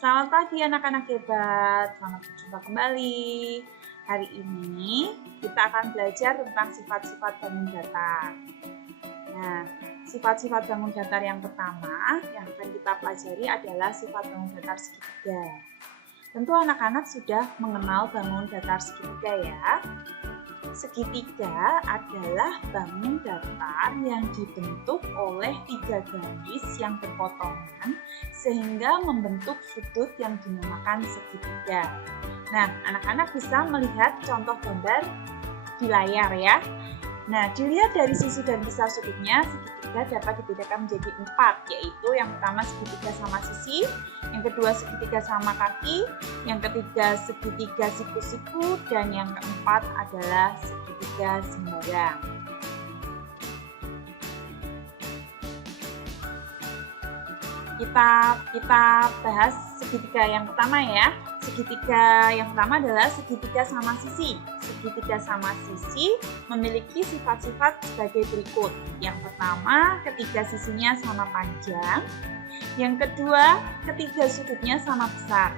Selamat pagi anak-anak hebat, selamat berjumpa kembali. Hari ini kita akan belajar tentang sifat-sifat bangun datar. Nah, sifat-sifat bangun datar yang pertama yang akan kita pelajari adalah sifat bangun datar segitiga. Tentu anak-anak sudah mengenal bangun datar segitiga ya. Segitiga adalah bangun datar yang dibentuk oleh 3 garis yang berpotongan sehingga membentuk sudut yang dinamakan segitiga. Nah, anak-anak bisa melihat contoh gambar di layar ya. Nah, dilihat dari sisi dan besar sudutnya, segitiga dapat dibedakan menjadi 4, yaitu yang pertama segitiga sama sisi, yang kedua segitiga sama kaki, yang ketiga segitiga siku-siku, dan yang keempat adalah segitiga sembarang. Kita bahas segitiga yang pertama ya. Segitiga yang pertama adalah segitiga sama sisi. Segitiga sama sisi memiliki sifat-sifat sebagai berikut. Yang pertama, ketiga sisinya sama panjang. Yang kedua, ketiga sudutnya sama besar.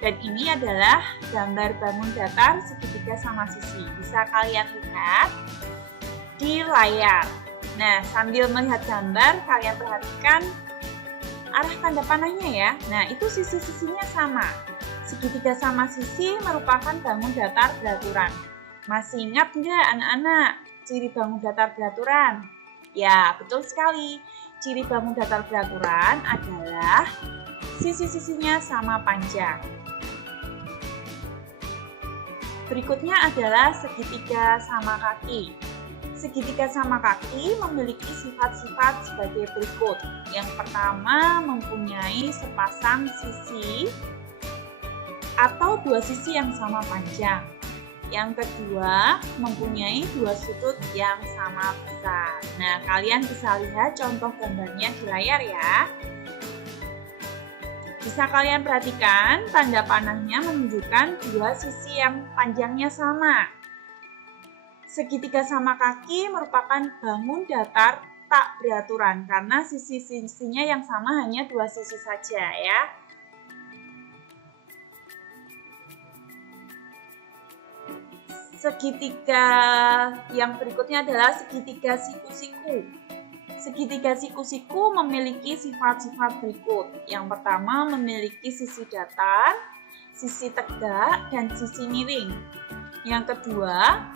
Dan ini adalah gambar bangun datar segitiga sama sisi. Bisa kalian lihat di layar. Nah, sambil melihat gambar, kalian perhatikan arah tanda panahnya ya. Nah, itu sisi-sisinya sama. Segitiga sama sisi merupakan bangun datar beraturan. Masih ingat nggak anak-anak ciri bangun datar beraturan? Ya, betul sekali. Ciri bangun datar beraturan adalah sisi-sisinya sama panjang. Berikutnya adalah segitiga sama kaki. Segitiga sama kaki memiliki sifat-sifat sebagai berikut. Yang pertama, mempunyai sepasang sisi atau 2 sisi yang sama panjang. Yang kedua, mempunyai 2 sudut yang sama besar. Nah, kalian bisa lihat contoh gambarnya di layar ya. Bisa kalian perhatikan, tanda panahnya menunjukkan 2 sisi yang panjangnya sama. Segitiga sama kaki merupakan bangun datar tak beraturan karena sisi-sisinya yang sama hanya 2 sisi saja ya. Segitiga yang berikutnya adalah segitiga siku-siku. Segitiga siku-siku memiliki sifat-sifat berikut. Yang pertama, memiliki sisi datar, sisi tegak, dan sisi miring. Yang kedua,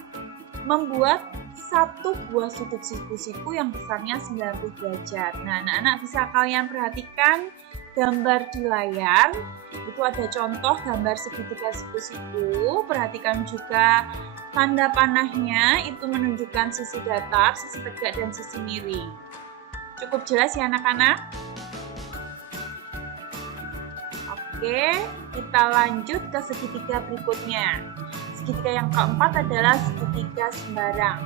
membuat satu buah sudut siku-siku yang besarnya 90 derajat. Nah, anak-anak bisa kalian perhatikan gambar di layar. Itu ada contoh gambar segitiga siku-siku. Perhatikan juga tanda panahnya, itu menunjukkan sisi datar, sisi tegak, dan sisi miring. Cukup jelas ya anak-anak? Oke, kita lanjut ke segitiga berikutnya. Segitiga yang keempat adalah segitiga sembarang.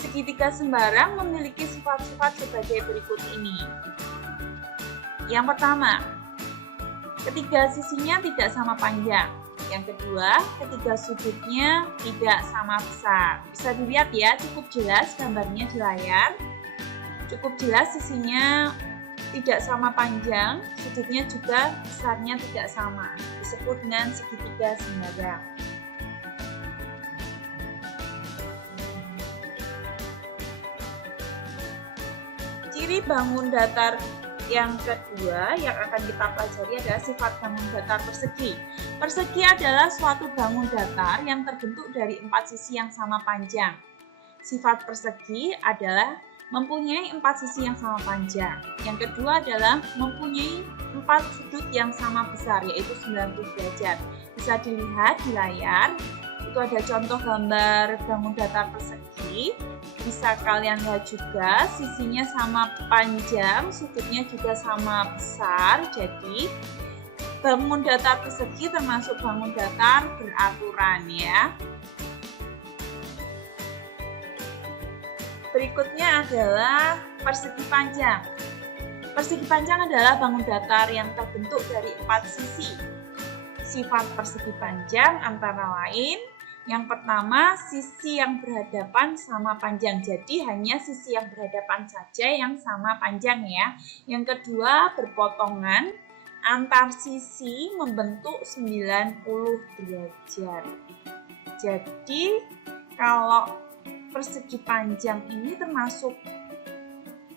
Segitiga sembarang memiliki sifat-sifat sebagai berikut ini. Yang pertama, ketiga sisinya tidak sama panjang. Yang kedua, ketiga sudutnya tidak sama besar. Bisa dilihat ya, cukup jelas gambarnya di layar. Cukup jelas sisinya tidak sama panjang, sudutnya juga besarnya tidak sama. Disebut dengan segitiga sembarang. Ciri bangun datar yang kedua yang akan kita pelajari adalah sifat bangun datar persegi. Persegi adalah suatu bangun datar yang terbentuk dari 4 sisi yang sama panjang. Sifat persegi adalah mempunyai 4 sisi yang sama panjang. Yang kedua adalah mempunyai 4 sudut yang sama besar, yaitu 90 derajat. Bisa dilihat di layar, itu ada contoh gambar bangun datar persegi. Bisa kalian lihat juga sisinya sama panjang, sudutnya juga sama besar. Jadi bangun datar persegi termasuk bangun datar beraturan ya. Berikutnya adalah persegi panjang. Persegi panjang adalah bangun datar yang terbentuk dari 4 sisi. Sifat persegi panjang antara lain, yang pertama, sisi yang berhadapan sama panjang. Jadi hanya sisi yang berhadapan saja yang sama panjang ya. Yang kedua, berpotongan. antar sisi membentuk 90 derajat. Jadi kalau persegi panjang ini termasuk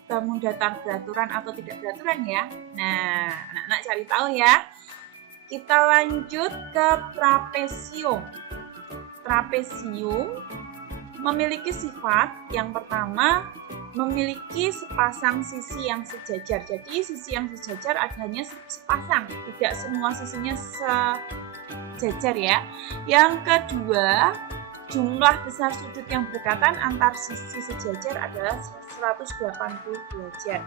bangun datar beraturan atau tidak beraturan ya. Nah, anak-anak cari tahu ya. Kita lanjut ke trapesium. Trapesium memiliki sifat yang pertama, memiliki sepasang sisi yang sejajar. Jadi sisi yang sejajar adanya sepasang, tidak semua sisinya sejajar ya. Yang kedua, jumlah besar sudut yang berdekatan antar sisi sejajar adalah 180 derajat.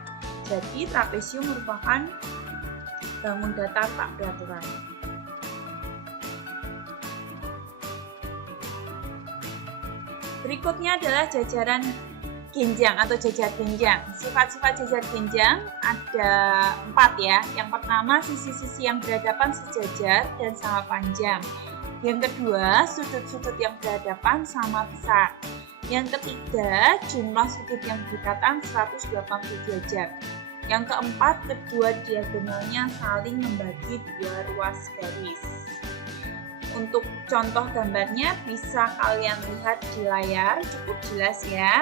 Jadi trapesium merupakan bangun datar tak beraturan. Berikutnya adalah jajaran genjang atau jajar genjang. Sifat-sifat jajar genjang ada 4 ya. Yang pertama, sisi-sisi yang berhadapan sejajar dan sama panjang. Yang kedua, sudut-sudut yang berhadapan sama besar. Yang ketiga, jumlah sudut yang berdekatan 180 derajat. Yang keempat, kedua diagonalnya saling membagi 2 ruas garis. Untuk contoh gambarnya bisa kalian lihat di layar, cukup jelas ya.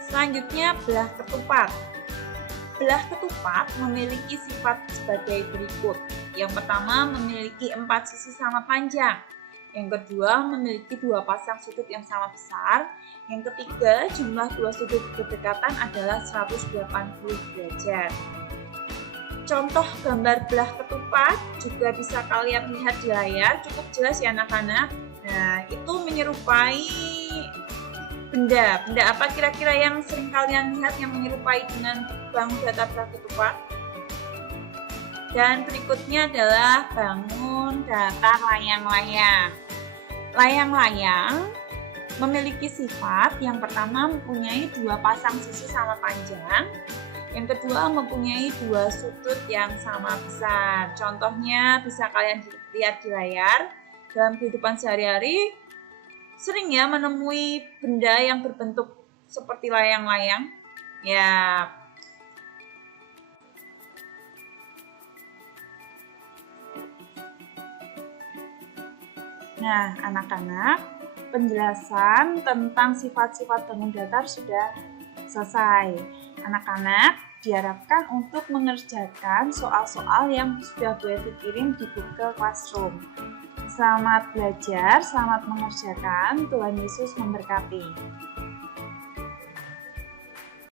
Selanjutnya, belah ketupat. Belah ketupat memiliki sifat sebagai berikut. Yang pertama, memiliki 4 sisi sama panjang. Yang kedua, memiliki 2 pasang sudut yang sama besar. Yang ketiga, jumlah 2 sudut berdekatan adalah 180 derajat. Contoh gambar belah ketupat juga bisa kalian lihat di layar, cukup jelas ya anak-anak. Nah, itu menyerupai benda. Benda apa kira-kira yang sering kalian lihat yang menyerupai dengan bangun datar belah ketupat? Dan berikutnya adalah bangun datar layang-layang. Layang-layang memiliki sifat yang pertama mempunyai 2 pasang sisi sama panjang. Yang kedua mempunyai 2 sudut yang sama besar. Contohnya bisa kalian lihat di layar. Dalam kehidupan sehari-hari sering ya menemui benda yang berbentuk seperti layang-layang. Ya. Nah, anak-anak, penjelasan tentang sifat-sifat bangun datar sudah selesai. Anak-anak diharapkan untuk mengerjakan soal-soal yang sudah gue kirim di Google Classroom. Selamat belajar, selamat mengerjakan. Tuhan Yesus memberkati.